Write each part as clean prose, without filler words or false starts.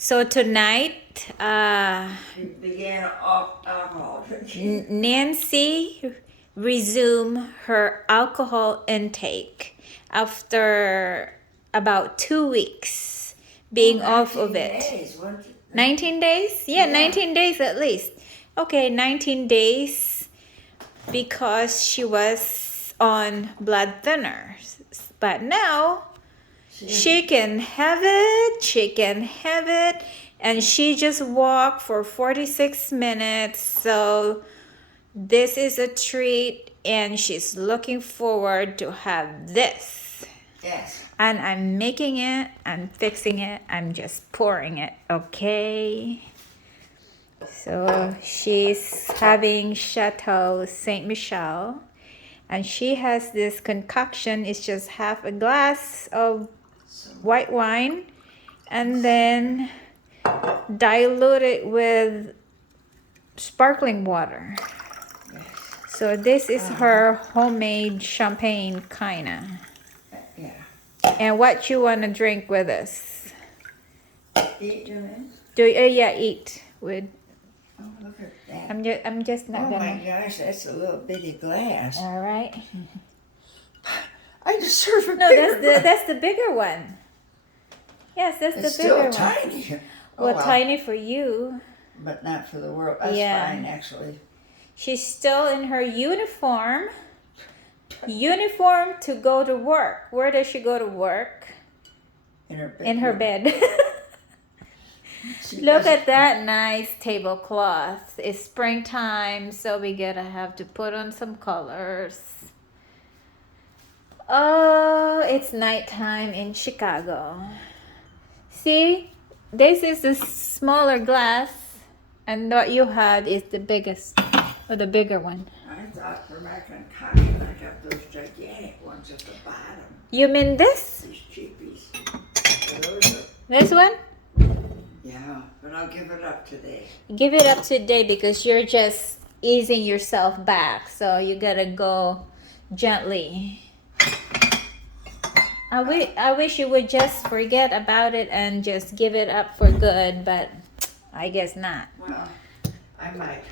So tonight, She began off alcohol drinking. Nancy resumed her alcohol intake after about 2 weeks being off of 19 it. days, wasn't it? 19 days? Yeah, Yeah. 19 days at least. Okay, 19 days because she was on blood thinners. But now she can have it, and she just walked for 46 minutes. So this is a treat, and she's looking forward to have this. Yes. And I'm making it, I'm fixing it, I'm just pouring it, okay? So she's having Chateau Saint Michel, and she has this concoction. It's just half a glass of white wine, and then dilute it with sparkling water. Yes. So this is her homemade champagne kinda. Yeah. And what you wanna drink with this? Eat, you mean? Eat with. Oh, look at that. I'm just not Oh my gonna. gosh, that's a little bitty glass. All right. I deserve a No, bigger that's the bigger one. Yes, that's It's the bigger still one. tiny. Well, tiny for you. But not for the world. That's Yeah. fine, actually. She's still in her uniform. Uniform to go to work. Where does she go to work? In her bed. In her bed. She Look doesn't- at that nice tablecloth. It's springtime, so we gotta have to put on some colors. Oh, it's nighttime in Chicago. See, this is the smaller glass, and what you had is the biggest, or the bigger one. I thought for my concoction, I got those gigantic ones at the bottom. You mean this? These cheapies. But those are, This one? yeah, but I'll give it up today. Give it up today because you're just easing yourself back, so you gotta go gently. I wish you would just forget about it and just give it up for good, but I guess not. Well, I might.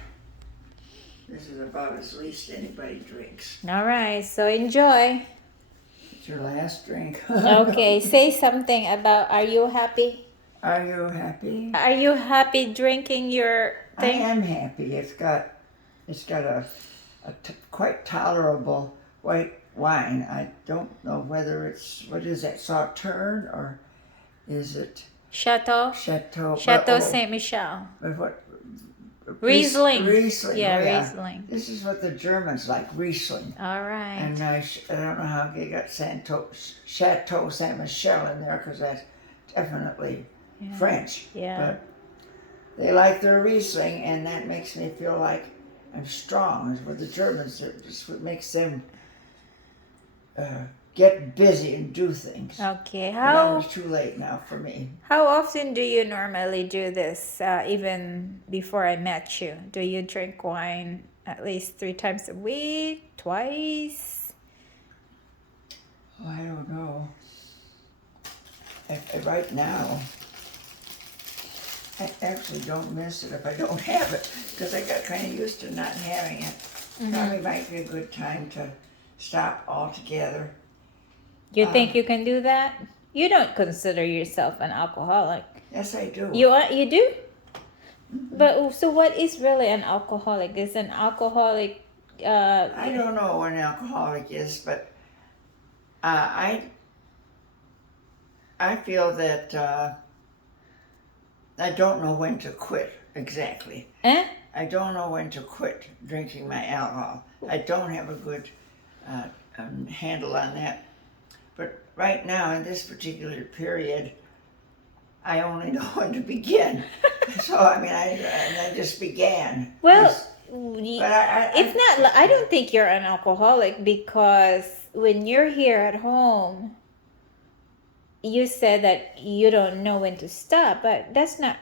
This is about as least anybody drinks. All right, so enjoy. It's your last drink. Okay, say something about, are you happy? Are you happy? Are you happy drinking your I thing? am happy. It's got a quite tolerable white wine. I don't know whether it's, what is that, Sauterne or is it Chateau? Chateau? Chateau Saint Michel. But what? Riesling. Riesling. Yeah, oh, yeah. Riesling. This is what the Germans like, Riesling. All right. And I don't know how they got Chateau Saint Michel in there because that's definitely French. Yeah. But they like their Riesling, and that makes me feel like I'm strong. It's with the Germans, it just makes them get busy and do things. Okay. But now it's too late now for me. How often do you normally do this? Even before I met you, do you drink wine at least 3 times a week, twice? Oh, I don't know. Right now, I actually don't miss it if I don't have it because I got kind of used to not having it. Probably might be a good time to stop altogether. You think you can do that? You don't consider yourself an alcoholic. Yes, I do. You do? But so what is really an alcoholic? Is an alcoholic I don't know what an alcoholic is, but I feel that I don't know when to quit exactly. I don't know when to quit drinking my alcohol. I don't have a good handle on that. But right now, in this particular period, I only know when to begin. So, I mean, I just began. Well, But it's not. I don't think you're an alcoholic because when you're here at home, you said that you don't know when to stop, but that's not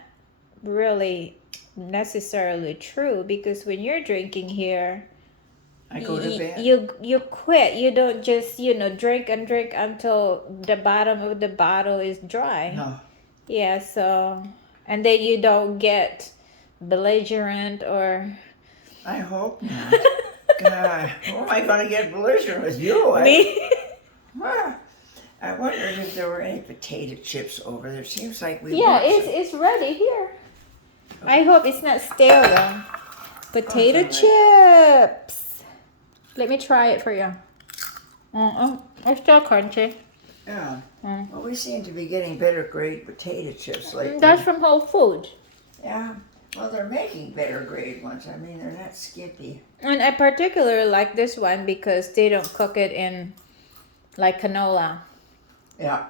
really necessarily true because when you're drinking here, I go to bed. You quit. You don't just drink and drink until the bottom of the bottle is dry. No. Yeah. So And then you don't get belligerent or... I hope not. God, who am I going to get belligerent with you? Me? Well, I wondered if there were any potato chips over there. Seems like we Yeah, bought some. it's ready here. I hope it's not stale though. Potato Oh, sorry. chips. Let me try it for you. It's still crunchy. Yeah. Well, we seem to be getting better grade potato chips lately. That's from Whole Foods. Yeah. Well, they're making better grade ones. I mean, they're not skimpy. And I particularly like this one because they don't cook it in like canola. Yeah.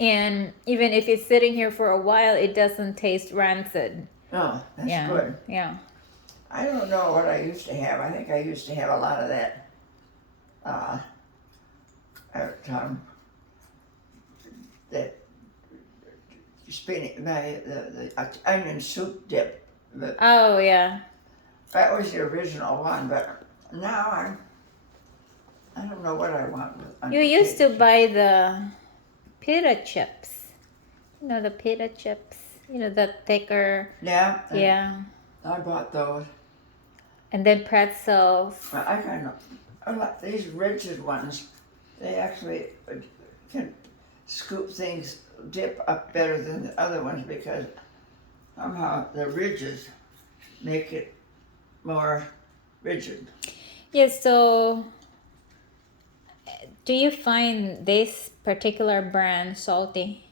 And even if it's sitting here for a while, it doesn't taste rancid. Oh, that's good. Yeah. I don't know what I used to have. I think I used to have a lot of that. That spinach, the onion soup dip. Oh yeah. That was the original one, but now I don't know what I want with onion. You used to buy the pita chips. You know the pita chips. You know the thicker. Yeah. Yeah. I bought those. And then pretzels. I like these rigid ones. They actually can scoop things, dip up better than the other ones because somehow the ridges make it more rigid. Yeah, so do you find this particular brand salty?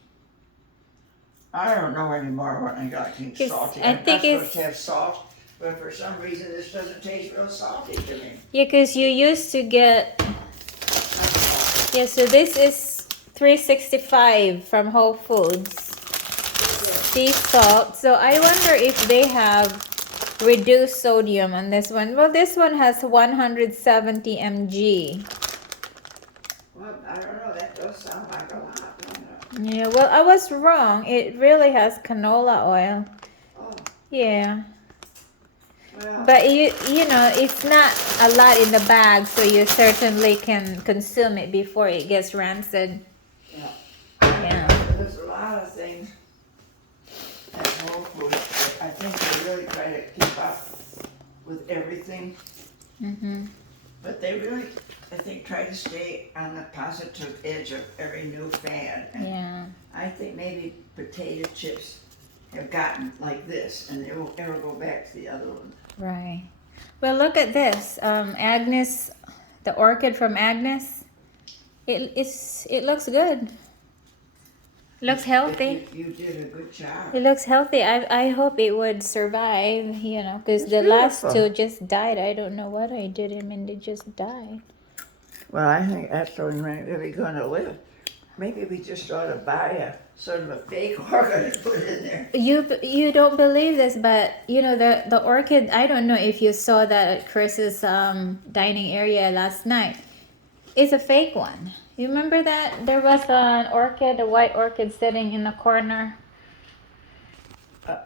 I don't know anymore what I got to salty. I I'm think not it's supposed to have salt, but for some reason this doesn't taste real salty to me. yeah, because you used to get yeah. So this is $3.65 from Whole Foods. Sea salt. So I wonder if they have reduced sodium on this one. Well, this one has 170 mg. Well, I don't know. That does sound like a lot. Yeah, well, I was wrong. It really has canola oil. Oh. Yeah. Well, But you know, it's not a lot in the bag, so you certainly can consume it before it gets rancid. yeah. Yeah. There's a lot of things at Whole Foods that I think they really try to keep up with everything. Mm-hmm. But they really, I think, try to stay on the positive edge of every new fad. And Yeah. I think maybe potato chips have gotten like this, and they won't ever go back to the other one. Right. Well, look at this. Agnes, the orchid from Agnes. It looks good. Looks healthy. You did a good job. It looks healthy. I hope it would survive, you know, because It's the last beautiful. two just died. I don't know what I did. I mean, they just died. Well, I think that's the one we're going to live. Maybe we just ought to buy a sort of a fake orchid and put it in there. You don't believe this, but you know the orchid. I don't know if you saw that at Chris's dining area last night. It's a fake one. You remember that there was an orchid, a white orchid, sitting in the corner.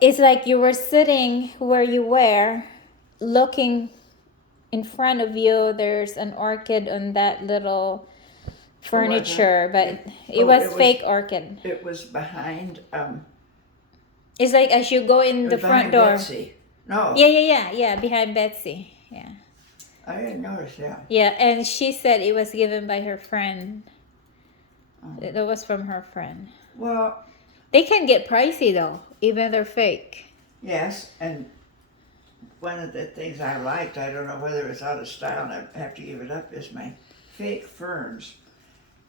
It's like you were sitting where you were, looking in front of you. There's an orchid on that little furniture, but it was fake orchid. It was behind. It's like as you go in the front door. Betsy. No. Yeah, behind Betsy. Yeah. I didn't notice that. Yeah, and she said it was given by her friend. It was from her friend. Well, They can get pricey though, even they're fake. yes, and one of the things I liked, I don't know whether it's out of style and I have to give it up, is my fake ferns.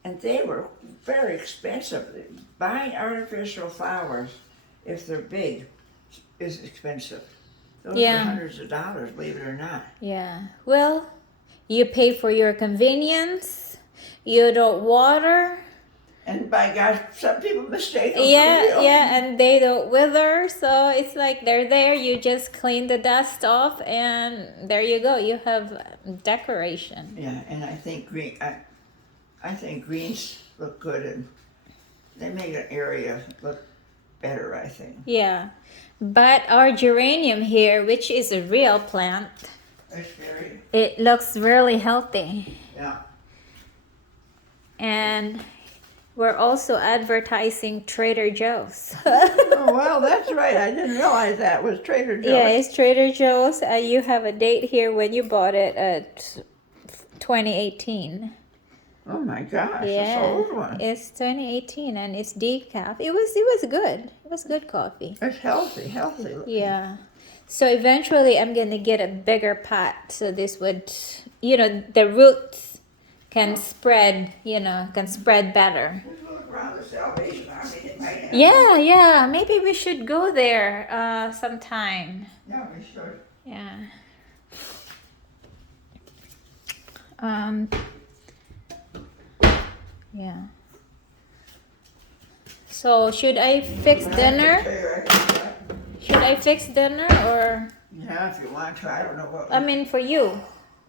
And they were very expensive. Buying artificial flowers, if they're big, is expensive. Those are hundreds of dollars, believe it or not. Yeah. Well, you pay for your convenience. You don't water. And by God, some people mistake them for real. Yeah, and they don't wither. So it's like they're there. You just clean the dust off, and there you go. You have decoration. Yeah, and I think I think greens look good, and they make an area look better, I think. Yeah. But our geranium here, which is a real plant, It's very, it looks really healthy. yeah. And We're also advertising Trader Joe's. Oh, well, that's right. I didn't realize that was Trader Joe's. Yeah, it's Trader Joe's. You have a date here when you bought it at 2018. Oh my gosh, Yeah, it's an old one. it's 2018 and it's decaf. It was good. It was good coffee. It's healthy looking. Yeah. So eventually I'm gonna get a bigger pot so this would, the roots can spread, can spread better. Let's look around the Salvation Army. It might have. Yeah, maybe we should go there sometime. Yeah, we should. Yeah. Yeah. So should I fix dinner? Should I fix dinner or? Yeah, if you want to. I don't know what. I mean for you.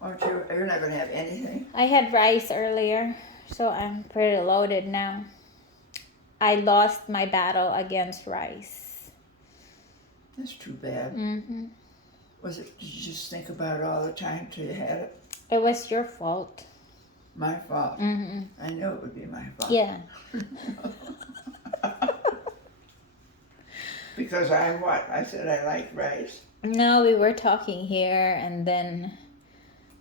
Aren't you? You're not going to have anything? I had rice earlier, so I'm pretty loaded now. I lost my battle against rice. That's too bad. Mm-hmm. Did you just think about it all the time till you had it? It was your fault. My fault. Mm-hmm. I knew it would be my fault. Yeah. Because I said I like rice. No, we were talking here and then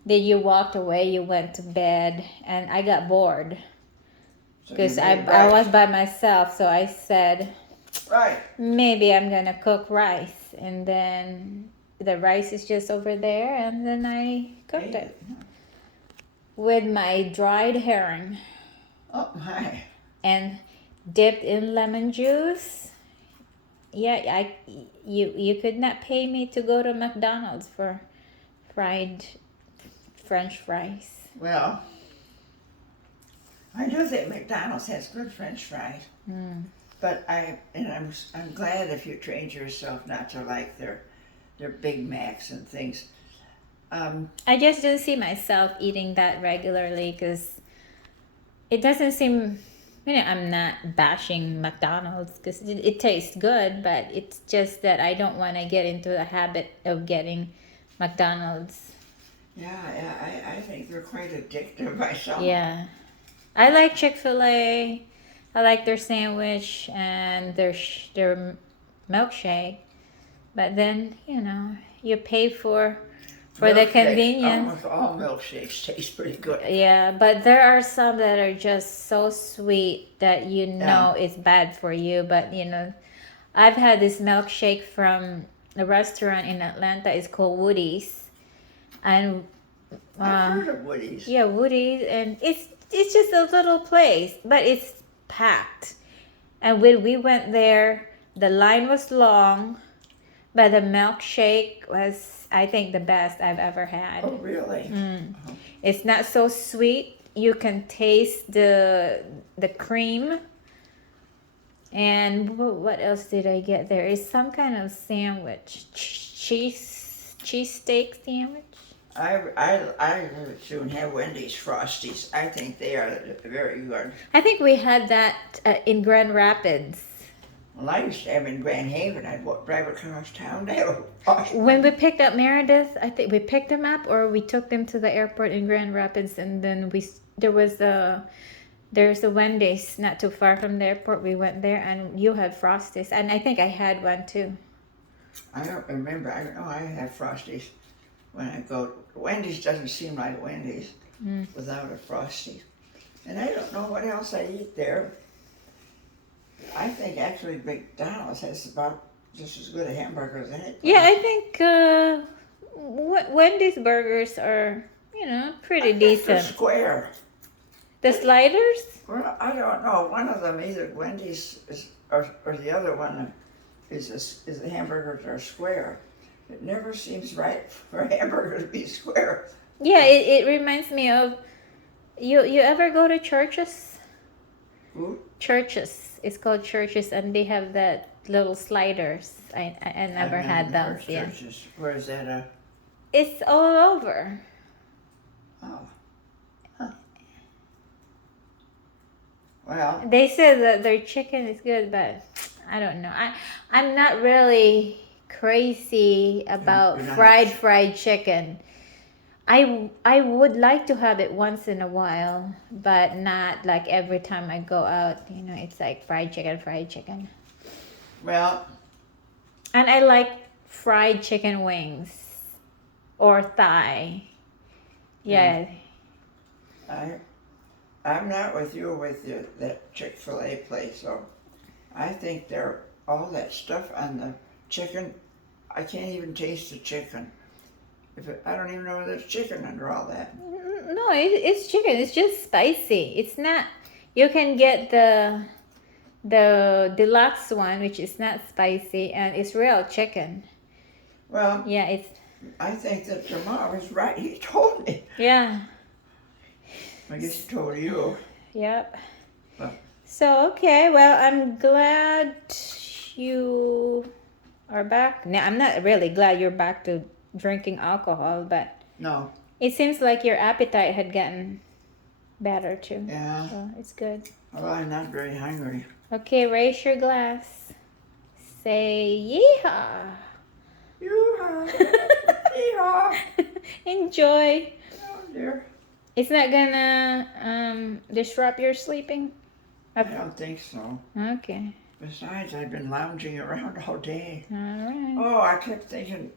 you walked away, you went to bed, and I got bored. So Because you made I rice. was by myself, so I said, Right. maybe I'm gonna cook rice. And then the rice is just over there, and then I cooked it with my dried herring Oh my. and dipped in lemon juice. Yeah, you could not pay me to go to McDonald's for fried French fries. Well, I do think McDonald's has good French fries. Mm. But I'm glad if you trained yourself not to like their Big Macs and things. I just don't see myself eating that regularly because it doesn't seem, I'm not bashing McDonald's because it tastes good, but it's just that I don't want to get into the habit of getting McDonald's. Yeah, I think they're quite addictive myself. Yeah. I like Chick-fil-A. I like their sandwich and their milkshake. But then, you pay for the Milkshakes, convenience. Almost all milkshakes taste pretty good. Yeah, but there are some that are just so sweet that it's bad for you. But, I've had this milkshake from a restaurant in Atlanta. It's called Woody's. And I've heard of Woody's. yeah, Woody's. And it's just a little place, but it's packed. And when we went there, the line was long, but the milkshake was, I think, the best I've ever had. Oh, really? Uh-huh. It's not so sweet. You can taste the cream. And what else did I get there? It's some kind of sandwich, cheese steak sandwich. I soon have Wendy's Frosties. I think they are very good. I think we had that in Grand Rapids. Well, I used to have in Grand Haven. I'd drive across town to have a When we picked up Meredith, I think we picked them up or we took them to the airport in Grand Rapids, and then there's a Wendy's not too far from the airport. We went there and you had Frosties, and I think I had one too. I don't remember. I know I have Frosties when I go. Wendy's doesn't seem like Wendy's without a Frosty. And I don't know what else I eat there. I think actually McDonald's has about just as good a hamburger as anything. Yeah, I think Wendy's burgers are, pretty decent. They're square. The sliders? Well, I don't know. One of them, either Wendy's or the other one is the hamburgers are square. It never seems right for a hamburger to be square. Yeah, it reminds me of, you ever go to Churches? Ooh. Churches. It's called Churches, and they have that little sliders. I never had those. Yeah. Churches. Where is that? It's all over. Oh. Huh. Well. They said that their chicken is good, but I don't know. I'm not really crazy about fried chicken. I would like to have it once in a while, but not like every time I go out. You know, it's like fried chicken, fried chicken. Well, And I like fried chicken wings or thigh. Yeah. I'm not with you with that Chick-fil-A place, so I think they're all that stuff on the chicken. I can't even taste the chicken. I don't even know there's chicken under all that. No, it's chicken. It's just spicy. It's not. You can get the deluxe one, which is not spicy, and it's real chicken. Well, Yeah, it's. I think that your mom is right. He told me. Yeah. I guess he told you. Yep. Well. So okay, well, I'm glad you are back. Now, I'm not really glad you're back to drinking alcohol, but No. it seems like your appetite had gotten better too. Yeah. So it's good. Well, I'm not very hungry. Okay, raise your glass. Say yeehaw. Yeehaw. Yeehaw. Enjoy. Oh dear. It's not gonna disrupt your sleeping? I don't think so. Okay. Besides, I've been lounging around all day. All right. Oh, I kept thinking,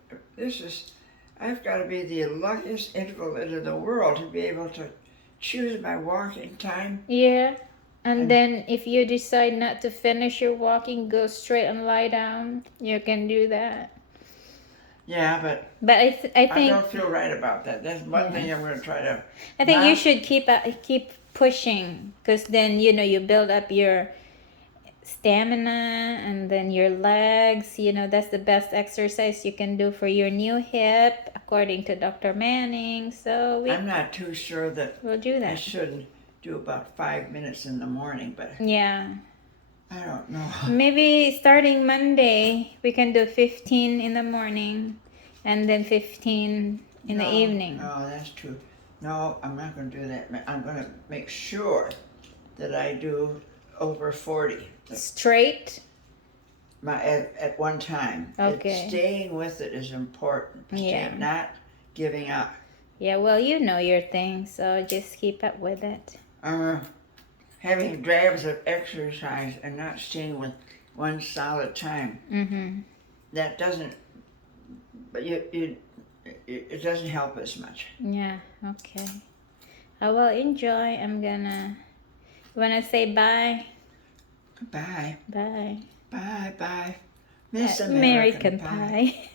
I've got to be the luckiest invalid in the world to be able to choose my walking time. Yeah. And then if you decide not to finish your walking, go straight and lie down. You can do that. Yeah, but I think I don't feel right about that. That's one thing I'm going to try to. I think you should keep pushing, because then you build up your stamina, and then your legs. That's the best exercise you can do for your new hip, according to Dr. Manning. So I'm not too sure that we'll do that. I shouldn't do about 5 minutes in the morning, but yeah. I don't know. Maybe starting Monday, we can do 15 in the morning and then 15 in the evening. No, that's true. No, I'm not going to do that. I'm going to make sure that I do over 40. Straight? At one time. Okay. Staying with it is important. Yeah. Not giving up. Yeah, well, you know your thing, so just keep up with it. Having drabs of exercise and not staying with one solid time. Mm-hmm. That doesn't, but it doesn't help as much. Yeah, okay. I will enjoy. You wanna say bye? Bye. Bye. Bye, bye. Miss American American Pie. Pie.